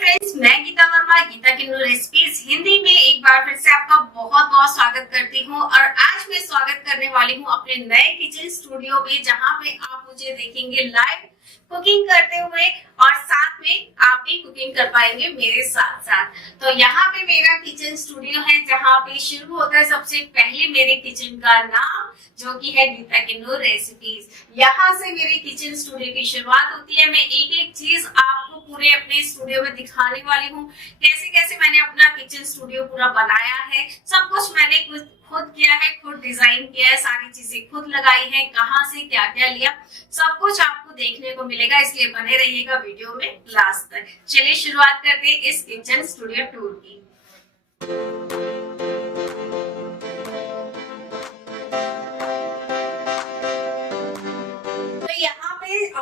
Friends, मैं गीता वर्मा, गीता किन्नू recipes Hindi में एक बार फिर से आपका बहुत बहुत स्वागत करती हूँ। और आज मैं स्वागत करने वाली हूँ अपने नए किचन स्टूडियो में, जहाँ पे आप मुझे देखेंगे लाइव कुकिंग करते हुए और साथ में आप भी कुकिंग कर पाएंगे मेरे साथ साथ। तो यहाँ पे मेरा किचन स्टूडियो है, जहाँ पे शुरू होता है सबसे पहले मेरे किचन का नाम, जो कि है गीता किन्नू रेसिपीज। यहाँ से मेरे किचन स्टूडियो की शुरुआत होती है। मैं एक एक चीज आपको पूरे अपने स्टूडियो में दिखाने वाली हूँ, कैसे कैसे मैंने अपना किचन स्टूडियो पूरा बनाया है। सब कुछ मैंने खुद किया है, खुद डिजाइन किया है, सारी चीजें खुद लगाई है, कहाँ से क्या क्या लिया, सब कुछ आपको देखने को मिलेगा, इसलिए बने रहिएगा वीडियो में लास्ट तक। चलिए शुरुआत करते हैं इस किचन स्टूडियो टूर की।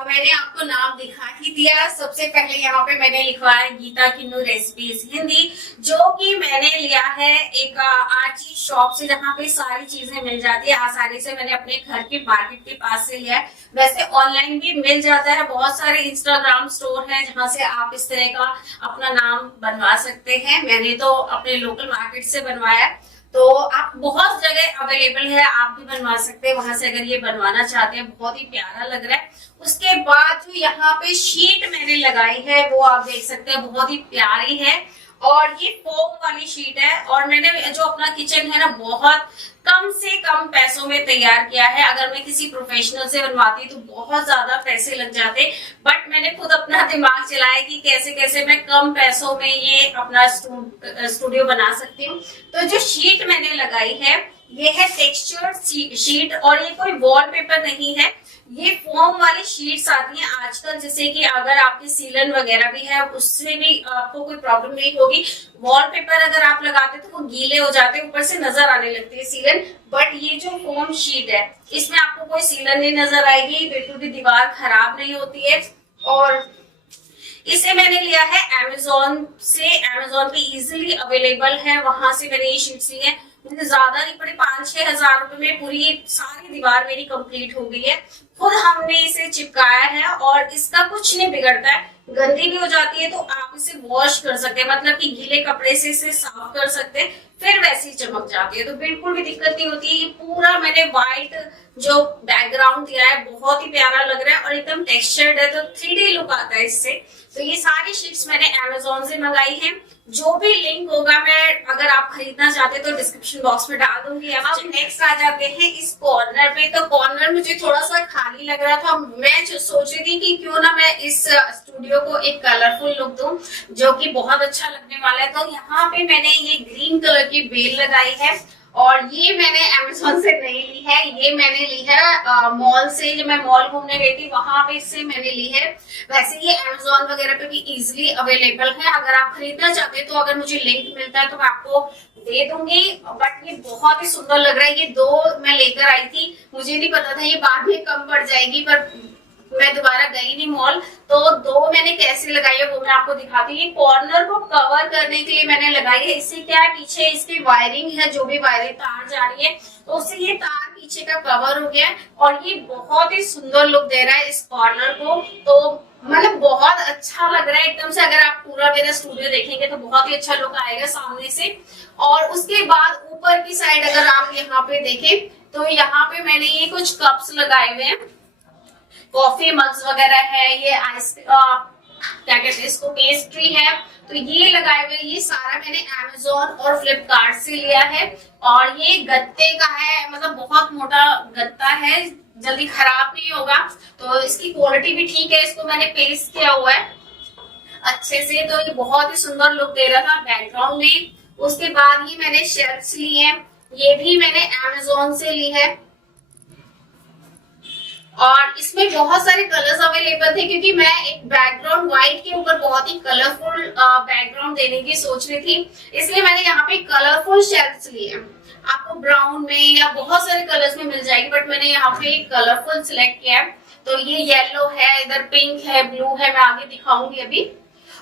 मैंने आपको नाम दिखा ही दिया। सबसे पहले यहाँ पे मैंने लिखा है गीता किन्नू रेसिपीज हिंदी, जो कि मैंने लिया है एक आर्ची शॉप से, जहाँ पे सारी चीजें मिल जाती है आसानी से। मैंने अपने घर के मार्केट के पास से लिया है। वैसे ऑनलाइन भी मिल जाता है, बहुत सारे इंस्टाग्राम स्टोर है जहाँ से आप इस तरह का अपना नाम बनवा सकते हैं। मैंने तो अपने लोकल मार्केट से बनवाया, तो आप बहुत जगह अवेलेबल है, आप भी बनवा सकते हैं वहां से अगर ये बनवाना चाहते हैं। बहुत ही प्यारा लग रहा है। उसके बाद जो यहाँ पे शीट मैंने लगाई है वो आप देख सकते हैं, बहुत ही प्यारी है और ये फोम वाली शीट है। और मैंने जो अपना किचन है ना, बहुत कम से कम पैसों में तैयार किया है। अगर मैं किसी प्रोफेशनल से बनवाती तो बहुत ज्यादा पैसे लग जाते, बट मैंने खुद अपना दिमाग चलाया कि कैसे कैसे मैं कम पैसों में ये अपना स्टूडियो बना सकती हूँ। तो जो शीट मैंने लगाई है ये है टेक्सचर्ड शीट, और ये कोई वॉलपेपर नहीं है, ये फोम वाली शीट्स आती हैं आजकल। जैसे कि अगर आपकी सीलन वगैरह भी है, उससे भी आपको कोई प्रॉब्लम नहीं होगी। वॉलपेपर अगर आप लगाते तो वो गीले हो जाते, ऊपर से नजर आने लगती है सीलन। बट ये जो फोम शीट है, इसमें आपको कोई सीलन नहीं नजर आएगी, बिल्कुल भी दीवार खराब नहीं होती है। और इसे मैंने लिया है अमेजोन से, अमेजोन पे इजीली अवेलेबल है, वहां से मैंने ये शीट्स ली है। मुझे ज्यादा नहीं पड़े, 5-6 हजार रुपए में पूरी सारी दीवार मेरी कंप्लीट हो गई है। खुद हमने इसे चिपकाया है और इसका कुछ नहीं बिगड़ता है। गंदी भी हो जाती है तो आप इसे वॉश कर सकते हैं, मतलब कि गीले कपड़े से इसे साफ कर सकते हैं, फिर वैसी चमक जाती है, तो बिल्कुल भी दिक्कत नहीं होती है। ये पूरा मैंने व्हाइट जो बैकग्राउंड दिया है, बहुत ही प्यारा लग रहा है और एकदम टेक्सचर्ड है, तो 3D लुक आता है इससे। तो ये सारी शीट्स मैंने अमेजोन से मंगाई है। जो भी लिंक होगा मैं, अगर आप खरीदना चाहते तो डिस्क्रिप्शन बॉक्स में डाल दूंगी। अब नेक्स्ट आ जाते हैं इस कॉर्नर पे। तो कॉर्नर मुझे थोड़ा सा खाली लग रहा था, मैं सोच रही थी कि क्यों ना मैं इस स्टूडियो को एक कलरफुल लुक दूं, जो कि बहुत अच्छा लगने वाला है। तो यहाँ पे मैंने ये ग्रीन कलर की बेल लगाई है, और ये मैंने अमेज़न से नहीं ली है, ये मैंने ली है मॉल से। जब मैं मॉल घूमने गई थी वहां पे इससे मैंने ली है। वैसे ये अमेज़न वगैरह पे भी इजीली अवेलेबल है, अगर आप खरीदना चाहते हैं तो अगर मुझे लिंक मिलता है तो मैं आपको दे दूंगी। बट ये बहुत ही सुंदर लग रहा है। ये 2 मैं लेकर आई थी, मुझे नहीं पता था ये बाद में कम पड़ जाएगी, पर मैं दोबारा गई नहीं मॉल, तो 2 मैंने कैसे लगाई है वो मैं आपको दिखाती हूँ। ये कॉर्नर को कवर करने के लिए मैंने लगाई है। इससे क्या है, पीछे इसकी वायरिंग है, जो भी वायरिंग तार जा रही है, तो उससे ये तार पीछे का कवर हो गया है और ये बहुत ही सुंदर लुक दे रहा है इस कॉर्नर को। तो मतलब बहुत अच्छा लग रहा है एकदम से। अगर आप पूरा मेरा स्टूडियो देखेंगे तो बहुत ही अच्छा लुक आएगा सामने से। और उसके बाद ऊपर की साइड अगर आप यहाँ पे देखें तो यहाँ पे मैंने ये कुछ कप्स लगाए हुए हैं, कॉफी मग्स वगैरह है, ये आइस क्या कहते हैं इसको, पेस्ट्री है, तो ये लगाए हुए। ये सारा मैंने अमेज़न और फ्लिपकार्ट से लिया है। और ये गत्ते का है, मतलब बहुत मोटा गत्ता है, जल्दी खराब नहीं होगा। तो इसकी क्वालिटी भी ठीक है, इसको मैंने पेस्ट किया हुआ है अच्छे से। तो ये बहुत ही सुंदर लुक दे रहा था बैकग्राउंड में। उसके बाद ये मैंने शेल्फ्स ली है, ये भी मैंने अमेज़न से ली है। और इसमें बहुत सारे कलर्स अवेलेबल थे, क्योंकि मैं एक बैकग्राउंड व्हाइट के ऊपर बहुत ही कलरफुल बैकग्राउंड देने की सोच रही थी, इसलिए मैंने यहाँ पे कलरफुल शेल्फ्स लिए। आपको ब्राउन में या बहुत सारे कलर्स में मिल जाएगी, बट मैंने यहाँ पे कलरफुल सिलेक्ट किया है। तो ये येलो है, इधर पिंक है, ब्लू है, मैं आगे दिखाऊंगी अभी।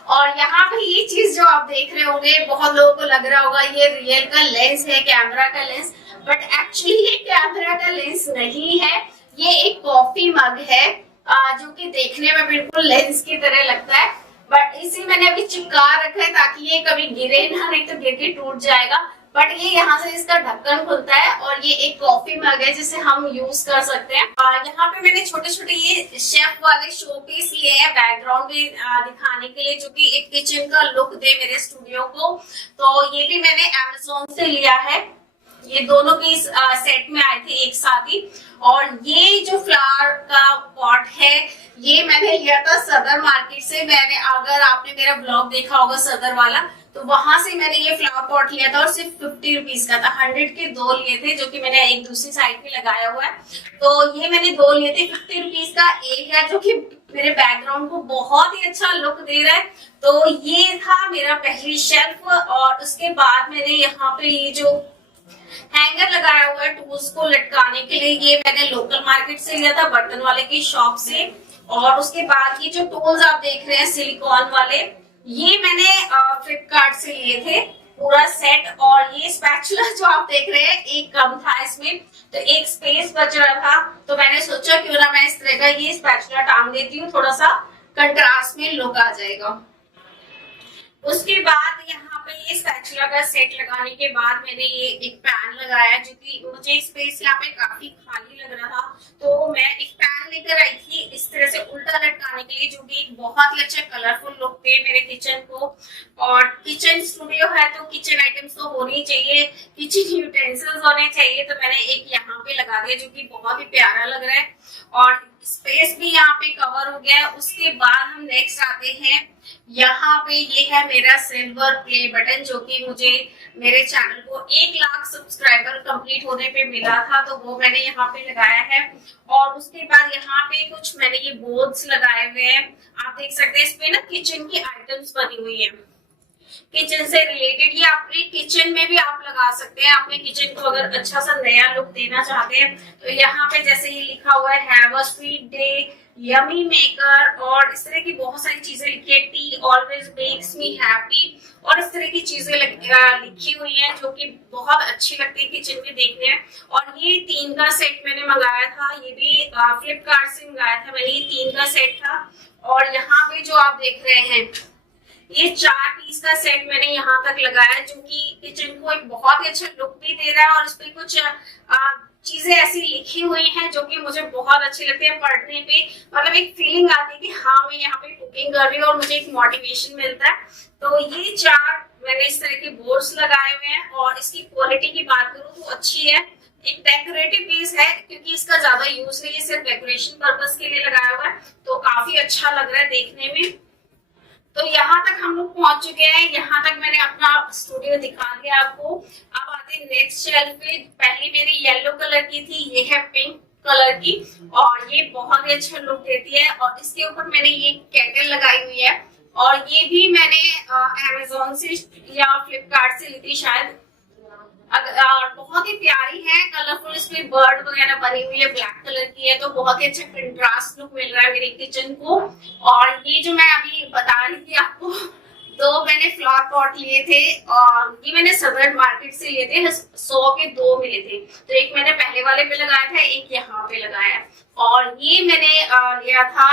और यहाँ पे ये चीज जो आप देख रहे होंगे, बहुत लोगों को लग रहा होगा ये रियल का लेंस है, कैमरा का लेंस, बट एक्चुअली ये कैमरा का लेंस नहीं है। ये एक कॉफी मग है, जो कि देखने में बिल्कुल लेंस की तरह लगता है। बट इसे मैंने अभी चिपका रखा है ताकि ये कभी गिरे ना, नहीं तो गिर के टूट जाएगा। बट ये यहाँ से इसका ढक्कन खुलता है और ये एक कॉफी मग है जिसे हम यूज कर सकते हैं। यहाँ पे मैंने छोटे छोटे ये शेफ वाले शो पीस लिए हैं बैकग्राउंड में दिखाने के लिए, जो कि एक किचन का लुक दे मेरे स्टूडियो को। तो ये भी मैंने अमेज़न से लिया है, ये दोनों की सेट में आए थे एक साथ ही। और ये जो फ्लावर का पॉट है ये मैंने लिया था सदर मार्केट से। मैंने, अगर आपने मेरा ब्लॉग देखा होगा सदर वाला, तो वहां से मैंने ये फ्लावर पॉट लिया था और सिर्फ 50 रुपीज का था। 100 के 2 लिए थे, जो कि मैंने एक दूसरी साइड पे लगाया हुआ है। तो ये मैंने 2 लिए थे 50 रुपीज का। एक है जो कि मेरे बैकग्राउंड को बहुत ही अच्छा लुक दे रहा है। तो ये था मेरा पहली शेल्फ। और उसके बाद मैंने यहाँ पे ये जो हैंगर लगाया हुआ है टूल्स को लटकाने के लिए, ये मैंने लोकल मार्केट से लिया था, बर्तन वाले की शॉप से। और उसके बाद ये जो टूल्स आप देख रहे हैं सिलिकॉन वाले, ये मैंने फ्लिपकार्ट से लिए थे पूरा सेट। और ये स्पैचुला जो आप देख रहे हैं, एक कम था इसमें, तो एक स्पेस बच रहा था, तो मैंने सोचा क्यों ना मैं इस तरह का ये स्पैचुला टांग देती हूँ, थोड़ा सा कंट्रास्ट में लुक आ जाएगा। उसके बाद यहाँ पे ये स्पैचुला का सेट लगाने के बाद मैंने ये एक पैन लगाया, जो कि मुझे स्पेस यहाँ पे काफी खाली लग रहा था, तो मैं एक पैन लेकर आई थी इस तरह से उल्टा लटकाने के लिए, जो कि एक बहुत ही अच्छा कलरफुल लुक दे मेरे किचन को। और किचन स्टूडियो है तो किचन आइटम्स तो होनी चाहिए, किचन यूटेंसिल्स होने चाहिए, तो मैंने एक यहाँ पे लगा दिया जो कि बहुत ही प्यारा लग रहा है और स्पेस भी यहाँ पे कवर हो गया है। उसके बाद हम नेक्स्ट आते हैं, यहाँ पे ये है मेरा सिल्वर प्ले बटन, जो कि मुझे मेरे चैनल को 1 लाख सब्सक्राइबर कंप्लीट होने पे मिला था, तो वो मैंने यहाँ पे लगाया है। और उसके बाद यहाँ पे कुछ मैंने ये बोर्ड्स लगाए हुए हैं, आप देख सकते हैं इसमें ना किचन की आइटम्स बनी हुई है, किचन से रिलेटेड। ये अपने किचन में भी आप लगा सकते हैं, अपने किचन को अगर अच्छा सा नया लुक देना चाहते हैं। तो यहाँ पे जैसे ये लिखा हुआ है have a sweet day, yummy maker, और इस तरह की बहुत सारी चीजें लिखी है, T always makes me happy, और इस तरह की चीजें लिखी हुई हैं जो कि बहुत अच्छी लगती है किचन में देखने में। और ये 3 का सेट मैंने मंगाया था, ये भी फ्लिपकार्ट से मंगाया था मैंने, ये 3 का सेट था। और यहाँ पे जो आप देख रहे हैं ये 4 पीस का सेट मैंने यहाँ तक लगाया, जो कि किचन को एक बहुत ही अच्छा लुक भी दे रहा है। और उस पर कुछ चीजें ऐसी लिखी हुई हैं जो कि मुझे बहुत अच्छी लगती है पढ़ने पे, मतलब एक फीलिंग आती है कि हाँ मैं यहाँ पे कुकिंग कर रही हूँ और मुझे एक मोटिवेशन मिलता है। तो ये 4 मैंने इस तरह के बोर्ड्स लगाए हुए हैं। और इसकी क्वालिटी की बात करूँ तो अच्छी है, एक डेकोरेटिव पीस है क्योंकि इसका ज्यादा यूज नहीं है, सिर्फ डेकोरेशन पर्पस के लिए लगाया हुआ है, तो काफी अच्छा लग रहा है देखने में। तो यहाँ तक हम लोग पहुंच चुके हैं, यहाँ तक मैंने अपना स्टूडियो दिखा दिया आपको। अब आते हैं नेक्स्ट शेल्फ पे। पहली मेरी येलो कलर की थी, ये है पिंक कलर की, और ये बहुत ही अच्छा लुक देती है। और इसके ऊपर मैंने ये कैंडल लगाई हुई है, और ये भी मैंने अमेज़न से या फ्लिपकार्ट से ली थी शायद। बहुत ही प्यारी है, कलरफुल, इसमें बर्ड वगैरह बनी हुई है, ब्लैक कलर की है, तो बहुत ही अच्छा कंट्रास्ट लुक मिल रहा है मेरे किचन को। और ये जो मैं अभी बता रही थी आपको, 2 मैंने फ्लावर पॉट लिए थे, और ये मैंने सदर मार्केट से लिए थे, 100 के 2 मिले थे। तो एक मैंने पहले वाले पे लगाया था, एक यहाँ पे लगाया। और ये मैंने लिया था,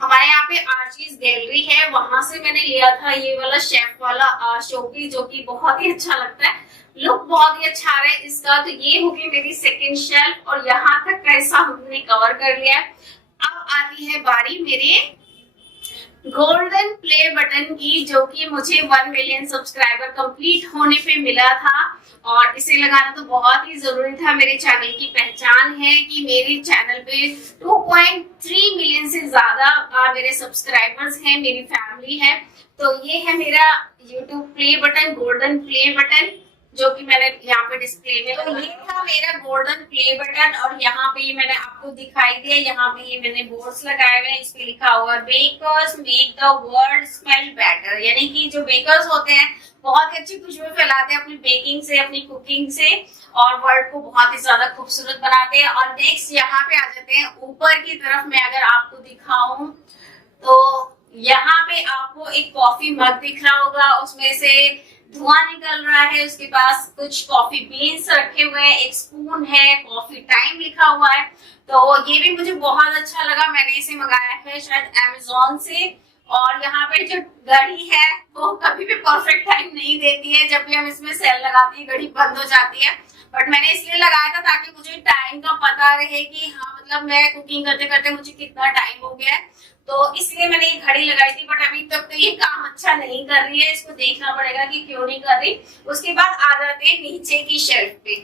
हमारे यहाँ पे आर्चीज गैलरी है, वहां से मैंने लिया था ये वाला शेफ वाला शोपीस, जो कि बहुत ही अच्छा लगता है, लुक बहुत ही अच्छा आ रहा है इसका। तो ये होगी मेरी सेकंड शेल्फ, और यहाँ तक कैसा हमने कवर कर लिया। अब आती है बारी मेरे गोल्डन प्ले बटन की, जो कि मुझे 1 मिलियन सब्सक्राइबर कंप्लीट होने पे मिला था, और इसे लगाना तो बहुत ही जरूरी था। मेरे चैनल की पहचान है कि मेरे चैनल पे 2.3 मिलियन से ज्यादा मेरे सब्सक्राइबर्स हैं, मेरी फैमिली है। तो ये है मेरा YouTube play button, golden play button, जो कि मैंने यहाँ पे डिस्प्ले में। तो ये था मेरा गोल्डन प्ले बटन, और यहाँ पे मैंने आपको दिखाई दिया, यहाँ पे ये मैंने बोर्ड्स लगाए हुए हैं, इस पे लिखा हुआ है bakers make the world smell better, यानी कि जो बेकर्स होते हैं बहुत ही अच्छी खुशबू फैलाते हैं अपनी बेकिंग से, अपनी कुकिंग से, और वर्ल्ड को बहुत ही ज्यादा खूबसूरत बनाते हैं। और नेक्स्ट यहाँ पे आ जाते हैं ऊपर की तरफ, मैं अगर आपको दिखाऊं तो यहाँ पे आपको एक कॉफी मग दिख रहा होगा, उसमें से धुआं निकल रहा है, उसके पास कुछ कॉफी बीन्स रखे हुए हैं, एक स्पून है, कॉफी टाइम लिखा हुआ है। तो ये भी मुझे बहुत अच्छा लगा, मैंने इसे मंगाया है शायद अमेज़न से, और यहाँ पे जो घड़ी है वो कभी भी परफेक्ट टाइम नहीं देती है। जब भी हम इसमें सेल लगाते हैं घड़ी बंद हो जाती है, बट मैंने इसलिए लगाया था ताकि मुझे टाइम का पता रहे कि हाँ मतलब मैं कुकिंग करते करते मुझे कितना टाइम हो गया है, तो इसलिए मैंने ये घड़ी लगाई थी। बट अभी तक तो ये काम अच्छा नहीं कर रही है, इसको देखना पड़ेगा कि क्यों नहीं कर रही। उसके बाद आ जाते हैं नीचे की शेल्फ पे।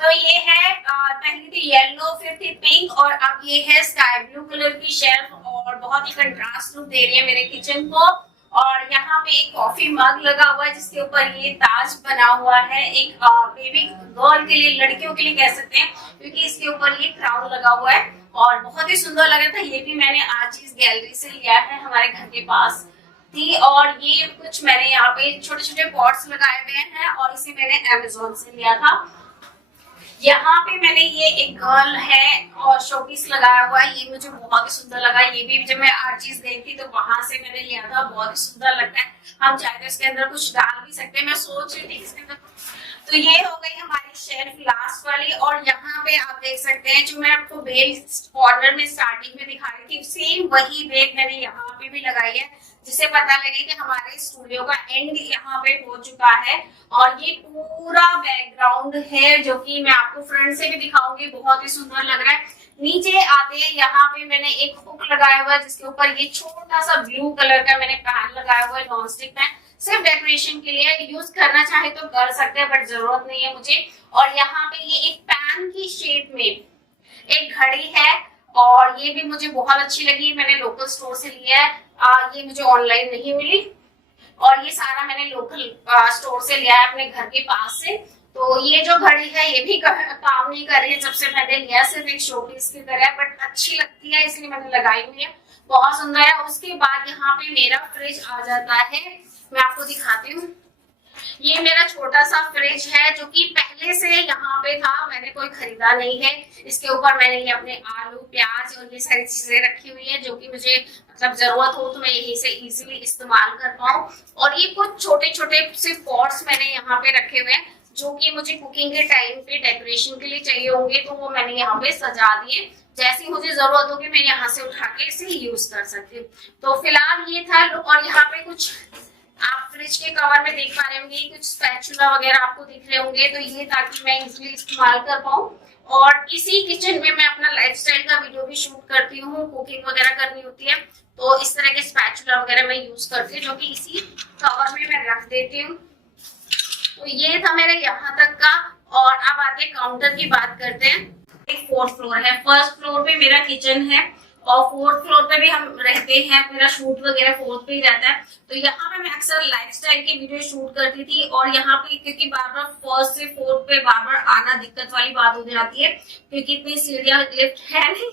तो ये है पहली थी येलो, फिर थी पिंक और अब ये है स्काई ब्लू कलर की शेल्फ और बहुत ही कंट्रास्ट लुक दे रही है मेरे किचन को। और यहाँ पे एक कॉफी मग लगा हुआ है जिसके ऊपर ये ताज बना हुआ है, एक बेबी गर्ल के लिए, लड़कियों के लिए कह सकते हैं, क्योंकि इसके ऊपर ये क्राउन लगा हुआ है और बहुत ही सुंदर लग रहा था। ये भी मैंने आर्चिज गैलरी से लिया है, हमारे घर के पास थी। और ये कुछ मैंने यहाँ पे छोटे छोटे पॉट्स लगाए हुए हैं और इसे मैंने अमेज़न से लिया था। यहाँ पे मैंने ये एक गर्ल है और शोपीस लगाया हुआ है, ये मुझे बहुत ही सुंदर लगा। ये भी जब मैं आर्चिज गई थी तो वहां से मैंने लिया था, बहुत ही सुंदर लगता है। हम चाहे तो इसके अंदर कुछ डाल भी सकते हैं, मैं सोच रही थी इसके अंदर। तो ये हो गई हमारी शेल्फ लास्ट वाली। और यहाँ पे आप देख सकते हैं जो मैं आपको बेल कॉर्नर में स्टार्टिंग में दिखा रही थी, सेम वही बेल मैंने यहाँ पे भी लगाई है, जिससे पता लगे कि हमारे स्टूडियो का एंड यहाँ पे हो चुका है। और ये पूरा बैकग्राउंड है जो कि मैं आपको फ्रंट से भी दिखाऊंगी, बहुत ही सुंदर लग रहा है। नीचे आते हैं, यहाँ पे मैंने एक हुक लगाया हुआ है जिसके ऊपर ये छोटा सा ब्लू कलर का मैंने पैन लगाया हुआ है, नॉन स्टिक पैन, सिर्फ डेकोरेशन के लिए। यूज करना चाहे तो कर सकते हैं बट जरूरत नहीं है मुझे। और यहाँ पे ये एक पैन की शेप में एक घड़ी है और ये भी मुझे बहुत अच्छी लगी, मैंने लोकल स्टोर से लिया है, ये मुझे ऑनलाइन नहीं मिली। और ये सारा मैंने लोकल स्टोर से लिया है अपने घर के पास से। तो ये जो घड़ी है ये भी काम नहीं कर रही है जब से मैंने लिया, सिर्फ एक शोपीस की तरह, बट अच्छी लगती है इसलिए मैंने लगाई हुई है, बहुत सुंदर है। उसके बाद यहाँ पे मेरा फ्रिज आ जाता है, मैं आपको दिखाती हूँ। ये मेरा छोटा सा फ्रिज है जो कि पहले से यहाँ पे था, मैंने कोई खरीदा नहीं है। इसके ऊपर मैंने ये अपने आलू, प्याज और ये सारी चीजें रखी हुई है जो कि मुझे मतलब जरूरत हो तो मैं यहीं से इजीली इस्तेमाल कर पाऊँ। और ये कुछ छोटे छोटे से पॉट्स मैंने यहाँ पे रखे हुए हैं जो कि मुझे कुकिंग के टाइम पे डेकोरेशन के लिए चाहिए होंगे, तो वो मैंने यहाँ पे सजा दिए। जैसी मुझे जरूरत होगी मैं यहाँ से उठा के इसे यूज कर सकती हूँ। तो फिलहाल ये था। और यहाँ पे कुछ आप फ्रिज के कवर में देख पा रहे होंगे, कुछ स्पैचुला वगैरह आपको दिख रहे होंगे, तो ये ताकि मैं इजीली इस्तेमाल कर पाऊँ। और इसी किचन में मैं अपना लाइफस्टाइल का वीडियो भी शूट करती हूँ, कुकिंग वगैरह करनी होती है तो इस तरह के स्पैचुला वगैरह मैं यूज करती हूँ जो कि इसी कवर में मैं रख देती हूँ। तो ये था मेरे यहाँ तक का। और अब आते काउंटर की बात करते हैं। एक 4th फ्लोर है, फर्स्ट फ्लोर पे मेरा किचन है और 4th फ्लोर पे भी हम रहते हैं, मेरा शूट वगैरह 4th पे ही रहता है। तो यहाँ पे मैं अक्सर लाइफस्टाइल की वीडियो शूट करती थी और यहाँ पे क्योंकि बार बार 1st से 4th पे बार बार आना दिक्कत वाली बात हो जाती है क्योंकि इतनी सीढ़ियां लिफ्ट है नहीं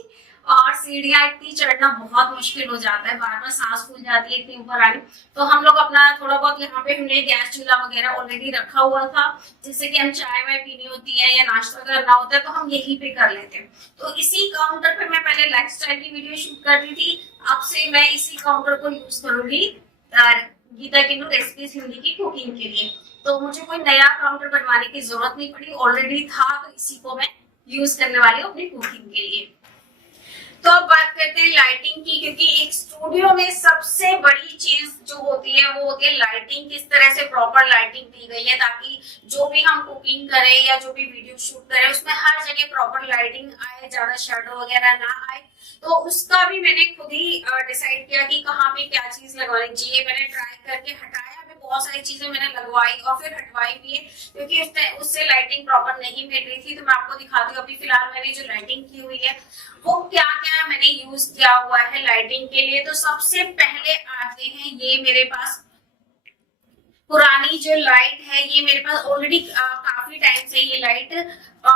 और सीढ़ियां इतनी चढ़ना बहुत मुश्किल हो जाता है, बार बार सांस फूल जाती है इतनी ऊपर आने। तो हम लोग अपना थोड़ा बहुत यहाँ पे हमने गैस चूल्हा वगैरह ऑलरेडी रखा हुआ था, जिससे कि हम चाय वाय पीनी होती है या नाश्ता करना होता है तो हम यहीं पे कर लेते हैं। तो इसी काउंटर पे मैं पहले लाइफस्टाइल की वीडियो शूट करती थी, अब से मैं इसी काउंटर को यूज करूंगी गीता किन्नू रेसिपीज हिंदी की कुकिंग के लिए। तो मुझे कोई नया काउंटर बनवाने की जरूरत नहीं पड़ी, ऑलरेडी था तो इसी को मैं यूज करने वाली हूँ अपनी कुकिंग के लिए। तो अब बात करते हैं लाइटिंग की, क्योंकि एक स्टूडियो में सबसे बड़ी चीज जो होती है वो होती है लाइटिंग। किस तरह से प्रॉपर लाइटिंग दी गई है ताकि जो भी हम कुकिंग करें या जो भी वीडियो शूट करें उसमें हर जगह प्रॉपर लाइटिंग आए, ज्यादा शेडो वगैरह ना आए। तो उसका भी मैंने खुद ही डिसाइड किया कि कहाँ पे क्या चीज लगवानी चाहिए। मैंने ट्राई करके हटाया, बहुत सारी चीजें मैंने लगवाई और फिर हटवाई भी है क्योंकि उससे लाइटिंग प्रॉपर नहीं मिल रही थी। तो मैं आपको दिखाती हूँ अभी फिलहाल मैंने जो लाइटिंग की हुई है वो क्या क्या मैंने यूज किया हुआ है लाइटिंग के लिए। तो सबसे पहले आते हैं, ये मेरे पास पुरानी जो लाइट है, ये मेरे पास ऑलरेडी काफी टाइम से ये लाइट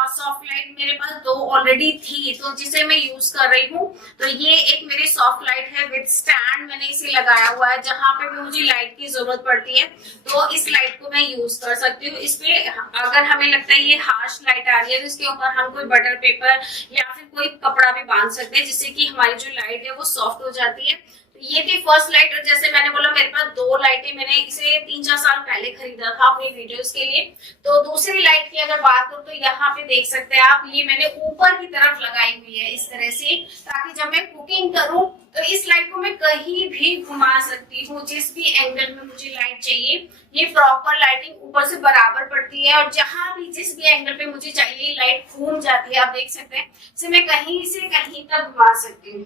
सॉफ्ट लाइट मेरे पास 2 ऑलरेडी थी तो जिसे मैं यूज कर रही हूँ। तो ये एक मेरी सॉफ्ट लाइट है विद स्टैंड, मैंने इसे लगाया हुआ है। जहां पे भी मुझे लाइट की जरूरत पड़ती है तो इस लाइट को मैं यूज कर सकती हूँ। इसमें अगर हमें लगता है ये हार्श लाइट आ रही है तो इसके ऊपर हम कोई बटर पेपर या फिर कोई कपड़ा भी बांध सकते हैं जिससे कि हमारी जो लाइट है वो सॉफ्ट हो जाती है। ये थी फर्स्ट लाइट। और जैसे मैंने बोला मेरे पास 2 लाइटें, मैंने इसे 3-4 साल पहले खरीदा था अपनी वीडियोस के लिए। तो दूसरी लाइट की अगर बात करूं तो यहाँ पे देख सकते हैं आप, ये मैंने ऊपर की तरफ लगाई हुई है इस तरह से, ताकि जब मैं कुकिंग करूं तो इस लाइट को मैं कहीं भी घुमा सकती हूँ, जिस भी एंगल में मुझे लाइट चाहिए। ये प्रॉपर लाइटिंग ऊपर से बराबर पड़ती है और जहां भी जिस भी एंगल पे मुझे चाहिए लाइट घूम जाती है। आप देख सकते हैं इसे मैं कहीं से कहीं तक घुमा सकती हूँ।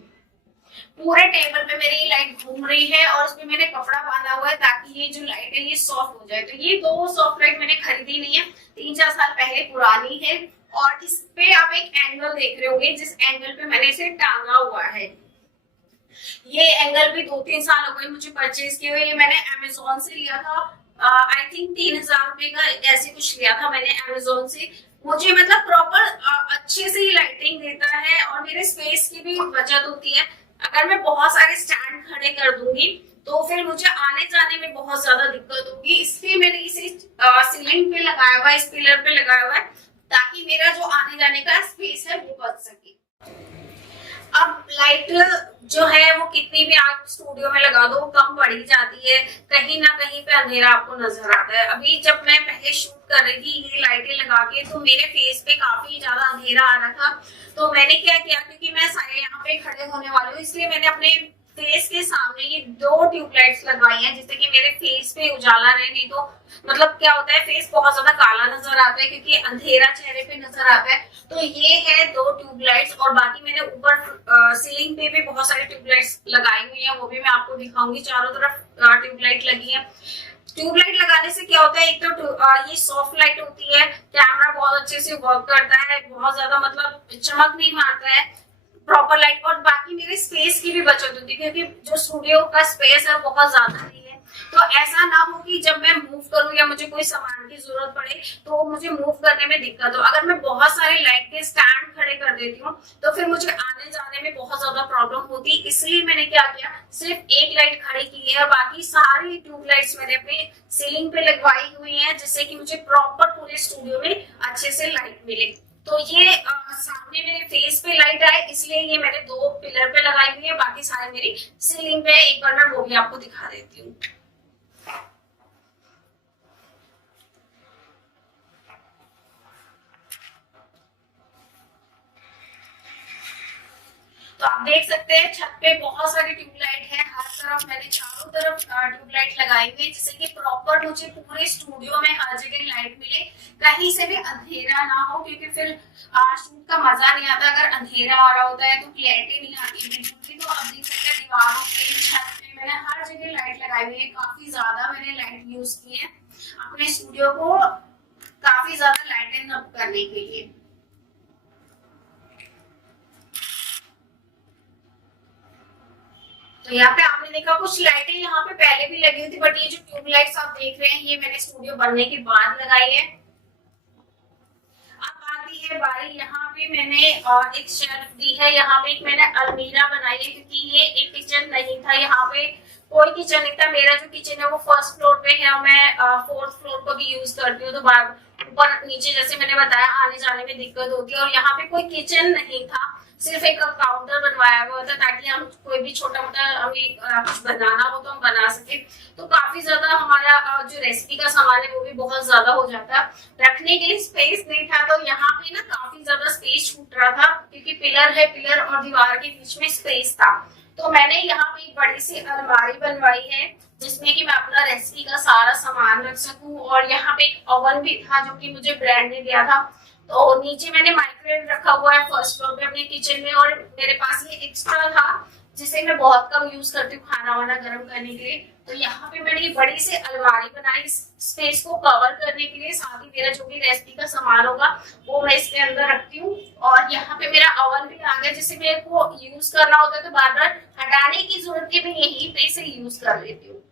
पूरे टेबल पे मेरी लाइट घूम रही है और उसमें मैंने कपड़ा बांधा हुआ है ताकि ये जो लाइट है ये सॉफ्ट हो जाए। तो ये 2 सॉफ्ट लाइट मैंने खरीदी नहीं है, 3-4 साल पहले पुरानी है। और इस पे आप एक एंगल देख रहे होंगे, जिस एंगल पे मैंने इसे टांगा हुआ है। ये एंगल भी 2-3 साल हो गए मुझे परचेज किए हुए। ये मैंने अमेजोन से लिया था, आई थिंक 3000 रुपए का ऐसे कुछ लिया था मैंने अमेजोन से। मुझे मतलब प्रॉपर अच्छे से लाइटिंग देता है और मेरे स्पेस की भी बचत होती है। अगर मैं बहुत सारे स्टैंड खड़े कर दूंगी तो फिर मुझे आने जाने में बहुत ज्यादा दिक्कत होगी, इसलिए मैंने इसे सीलिंग पे लगाया हुआ है, इस पिलर पे लगाया हुआ है, ताकि मेरा जो आने जाने का स्पेस है वो बच सके। अब लाइट जो है वो कितनी भी आप स्टूडियो में लगा दो कम पड़ ही जाती है, कहीं ना कहीं पे अंधेरा आपको नजर आता है। अभी जब मैं पहले शूट कर रही थी ये लाइटें लगा के, तो मेरे फेस पे काफी ज्यादा अंधेरा आ रहा था। तो मैंने क्या किया, क्योंकि मैं सारे यहाँ पे खड़े होने वाली हूँ, इसलिए मैंने अपने फेस के सामने ये 2 ट्यूबलाइट्स लगवाई हैं, जिससे कि मेरे फेस पे उजाला रहे। नहीं तो मतलब क्या होता है, फेस बहुत ज्यादा काला नजर आता है क्योंकि अंधेरा चेहरे पे नजर आता है। तो ये है 2 ट्यूबलाइट्स। और बाकी मैंने ऊपर सीलिंग पे भी बहुत सारी ट्यूबलाइट्स लगाई हुई हैं, वो भी मैं आपको दिखाऊंगी। चारों तरफ ट्यूबलाइट लगी है। ट्यूबलाइट लगाने से क्या होता है, एक तो ये सॉफ्ट लाइट होती है, कैमरा बहुत अच्छे से वर्क करता है, बहुत ज्यादा मतलब चमक नहीं मारता है, प्रॉपर लाइट। और बाकी मेरे स्पेस की भी बचत होती है, क्योंकि जो स्टूडियो का स्पेस है बहुत ज्यादा नहीं है। तो ऐसा ना हो कि जब मैं मूव करूं या मुझे कोई सामान की जरूरत पड़े तो मुझे मूव करने में दिक्कत हो। अगर मैं बहुत सारे लाइट के स्टैंड खड़े कर देती हूँ तो फिर मुझे आने जाने में बहुत ज्यादा प्रॉब्लम होती है। इसलिए मैंने क्या किया, सिर्फ एक लाइट खड़ी की है और बाकी सारी ट्यूबलाइट्स मैंने अपने सीलिंग पे लगवाई हुई है, जिससे कि मुझे प्रॉपर पूरे स्टूडियो में अच्छे से लाइट मिले। तो ये सामने मेरे फेस पे लाइट आए, इसलिए ये मैंने 2 पिलर पे लगाई हुई है, बाकी सारे मेरी सीलिंग पे। एक बार मैं वो भी आपको दिखा देती हूँ। तो आप देख सकते हैं छत पे बहुत सारी ट्यूबलाइट है, हर तरफ मैंने चारों तरफ ट्यूबलाइट लगाई हुई है, जिससे कि प्रॉपर मुझे पूरे स्टूडियो में हर जगह लाइट मिले, कहीं से भी अंधेरा ना हो। क्योंकि फिर शूट का मजा नहीं आता अगर अंधेरा आ रहा होता है, तो क्लैरिटी नहीं आती बिल्कुल भी। तो आप देख सकते हैं दीवारों पे, छत पे मैंने हर जगह लाइट लगाई हुई है। काफी ज्यादा मैंने लाइट यूज की है अपने स्टूडियो को काफी ज्यादा लाइटिंग अप करने के लिए। तो यहाँ पे आपने देखा कुछ लाइटें यहाँ पे पहले भी लगी हुई थी, बट ये जो ट्यूबलाइट्स आप देख रहे हैं ये मैंने स्टूडियो बनने के बाद लगाई है। अब आती है बारी, यहाँ पे मैंने एक शेल्फ दी है, यहाँ पे एक मैंने अलमीरा बनाई है, क्योंकि ये एक किचन नहीं था, यहाँ पे कोई किचन नहीं था। मेरा जो किचन है वो 1st फ्लोर पे है और मैं 4th फ्लोर को भी यूज करती हूँ। तो बार ऊपर नीचे जैसे मैंने बताया आने जाने में दिक्कत होती है। और यहाँ पे कोई किचन नहीं था, सिर्फ एक काउंटर बनवाया हुआ था ताकि हम कोई भी छोटा मोटा हमें कुछ बनाना हो तो हम बना सके। तो काफी ज्यादा हमारा जो रेसिपी का सामान है वो भी बहुत ज्यादा हो जाता, रखने के लिए स्पेस नहीं था। तो यहाँ पे ना काफी ज्यादा स्पेस छूट रहा था, क्योंकि पिलर है, पिलर और दीवार के बीच में स्पेस था। तो मैंने यहाँ पे एक बड़ी सी अलमारी बनवाई है, जिसमें कि मैं अपना रेसिपी का सारा सामान रख सकूं। और यहाँ पे एक ओवन भी था जो कि मुझे ब्रांड ने दिया था। तो नीचे मैंने माइक्रोवेव रखा हुआ है 1st फ्लोर पे अपने किचन में, और मेरे पास ये एक्स्ट्रा था जिसे मैं बहुत कम यूज करती हूँ खाना वाना गर्म करने के लिए। तो यहाँ पे मैंने ये बड़ी सी अलमारी बनाई स्पेस को कवर करने के लिए। साथ ही मेरा जो भी रेसिपी का सामान होगा वो मैं इसके अंदर रखती हूँ। और यहाँ पे मेरा ओवन भी आ गया, जिसे मेरे को यूज करना होता है तो बार बार हटाने की जरूरत है, मैं यहीं पे इसे यूज कर लेती हूँ।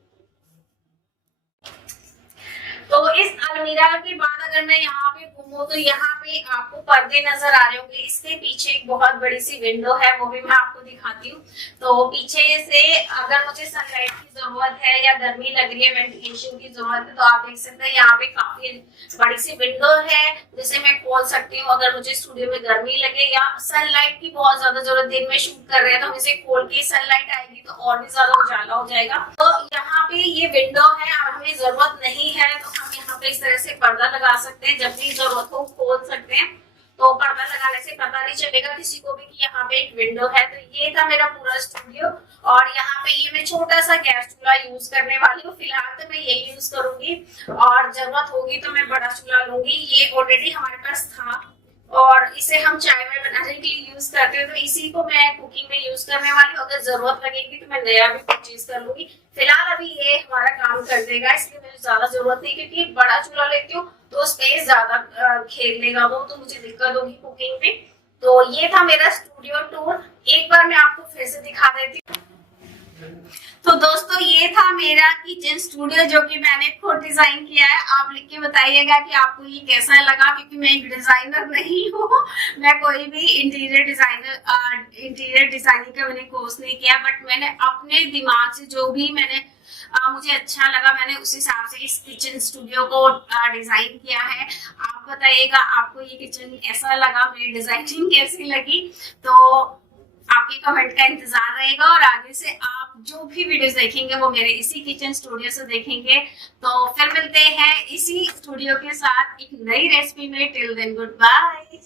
तो इस अलमीरा के बाद अगर मैं यहाँ पे घूमूं तो यहाँ पे आपको पर्दे नजर आ रहे होंगे। इसके पीछे एक बहुत बड़ी सी विंडो है, वो भी मैं आपको दिखाती हूँ। तो पीछे से अगर मुझे सनलाइट की जरूरत है या गर्मी लग रही है, वेंटिलेशन की जरूरत है, तो आप देख सकते हैं यहाँ पे काफी बड़ी सी विंडो है जिसे मैं खोल सकती हूँ। अगर मुझे स्टूडियो में गर्मी लगे या सनलाइट की बहुत ज्यादा जरूरत, दिन में शूट कर रहे हैं तो हम इसे खोल के, सनलाइट आएगी तो और भी ज्यादा उजाला हो जाएगा। तो यहाँ पे ये विंडो है, हमें जरूरत नहीं है तो हम यहाँ पे इस तरह से पर्दा लगा सकते हैं, जब भी जरूरत हो खोल सकते हैं। तो पर्दा लगाने से पता नहीं चलेगा किसी को भी कि यहाँ पे एक विंडो है। तो ये था मेरा पूरा स्टूडियो, और यहाँ पे ये मैं छोटा सा गैस चूल्हा यूज करने वाली हूँ। फिलहाल तो मैं यही यूज करूंगी, और जरूरत होगी तो मैं बड़ा चूल्हा लूंगी। ये ऑलरेडी हमारे पास था और इसे हम चाय में बनाने के लिए यूज करते हैं, तो इसी को मैं कुकिंग में यूज करने वाली हूँ। अगर जरूरत लगेगी तो मैं नया भी परचेज कर लूंगी। फिलहाल अभी ये हमारा काम कर देगा, इसलिए मुझे ज्यादा जरूरत नहीं, क्योंकि बड़ा चूल्हा लेती हूँ तो स्पेस ज्यादा खेल लेगा वो, तो मुझे दिक्कत होगी कुकिंग में। तो ये था मेरा स्टूडियो टूर, एक बार मैं आपको फिर से दिखा देती हूँ। तो दोस्तों ये था मेरा किचन स्टूडियो जो कि मैंने खुद डिजाइन किया है। आप लिख के बताइएगा कि आपको ये कैसा लगा, क्योंकि मैं एक डिजाइनर नहीं हूँ, मैं कोई भी इंटीरियर डिजाइनिंग का मैंने कोर्स नहीं किया, बट मैंने अपने दिमाग से जो भी मुझे अच्छा लगा, मैंने उस हिसाब से इस किचन स्टूडियो को डिजाइन किया है। आप बताइएगा आपको ये किचन ऐसा लगा, मेरी डिजाइनिंग कैसी लगी। तो आपके कमेंट का इंतजार रहेगा, और आगे से आप जो भी वीडियोस देखेंगे वो मेरे इसी किचन स्टूडियो से देखेंगे। तो फिर मिलते हैं इसी स्टूडियो के साथ एक नई रेसिपी में। Till then good bye.